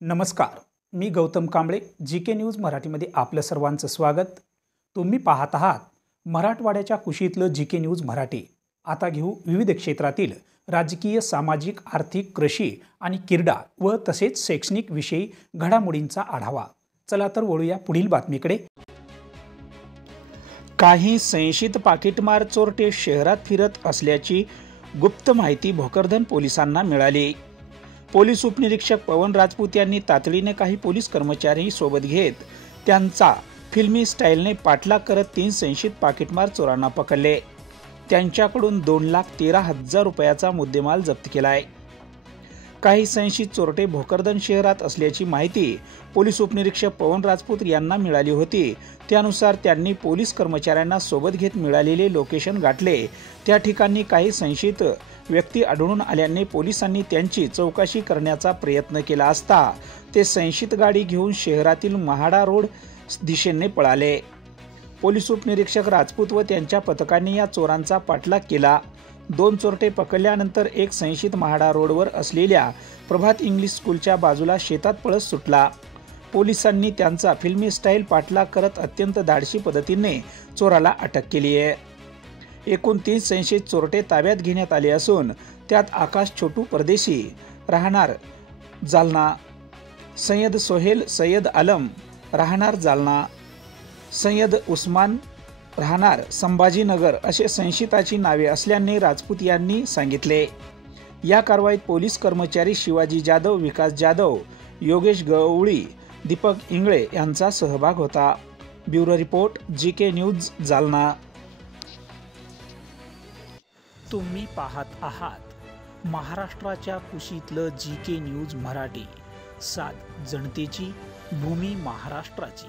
नमस्कार, मी Gautam Kamble. GK. News मराठीमध्ये आपलं सर्वांचं स्वागत. तुम्ही पाहत आहात मराठवाड्याच्या कुशीतलं जी.के. न्यूज मराठी. आता घेऊ विविध क्षेत्रातील राजकीय, सामाजिक, आर्थिक, कृषी आणि क्रीडा व तसेच शैक्षणिक विषयी घडामोडींचा आढावा. चला तर वळूया पुढील बातमीकडे. काही संशयित पाकिटमार चोरटे शहरात फिरत असल्याची गुप्त माहिती भोकरदन पोलिसांना मिळाली. पोलीस उपनिरीक्षक पवन राजपूत यांनी तातडीने काही पोलीस कर्मचारी सोबत घेत त्यांचा फिल्मी स्टाईलने पाठलाग करत 3 संशयित पाकिटमार चोरांना पकडले. त्यांच्याकडून 2,13,000 रुपयाचा मुद्देमाल जप्त केलाय. काही संशयित चोरटे भोकरदन शहरात असल्याची माहिती पोलीस उपनिरीक्षक पवन राजपूत यांना मिळाली होती. त्यानुसार त्यांनी पोलीस कर्मचाऱ्यांना सोबत घेत मिळालेले लोकेशन गाठले. त्या ठिकाणी काही संशयित व्यक्ती आढळून आल्याने पोलिसांनी त्यांची चौकशी करण्याचा प्रयत्न केला असता ते संशयित गाडी घेऊन शहरातील महाडा रोड दिशेने पळाले. पोलीस उपनिरीक्षक राजपूत व त्यांच्या पथकाने या चोरांचा पाठलाग केला. 2 चोरटे पकडल्यानंतर एक संशयित महाडा रोडवर असलेल्या प्रभात इंग्लिश स्कूलच्या बाजूला शेतात पळत सुटला. पोलिसांनी त्यांचा फिल्मी स्टाईल पाठलाग करत अत्यंत धाडसी पद्धतीने चोराला अटक केली आहे. एकूण 3 संशयित चोरटे ताब्यात घेण्यात आले असून त्यात आकाश छोटू परदेशी राहणार जालना, सय्यद सोहेल सय्यद आलम राहणार जालना, सय्यद उस्मान राहणार संभाजीनगर असे संशयिताची नावे असल्याने राजपूत यांनी सांगितले. या कारवाईत पोलीस कर्मचारी शिवाजी जाधव, विकास जाधव, योगेश गवळी, दीपक इंगळे यांचा सहभाग होता. Bureau report, GK. News Jalna. तुम्ही पाहत आहात महाराष्ट्राच्या कुशीतलं जी.के. न्यूज मराठी. सात जनतेची, भूमी महाराष्ट्राची.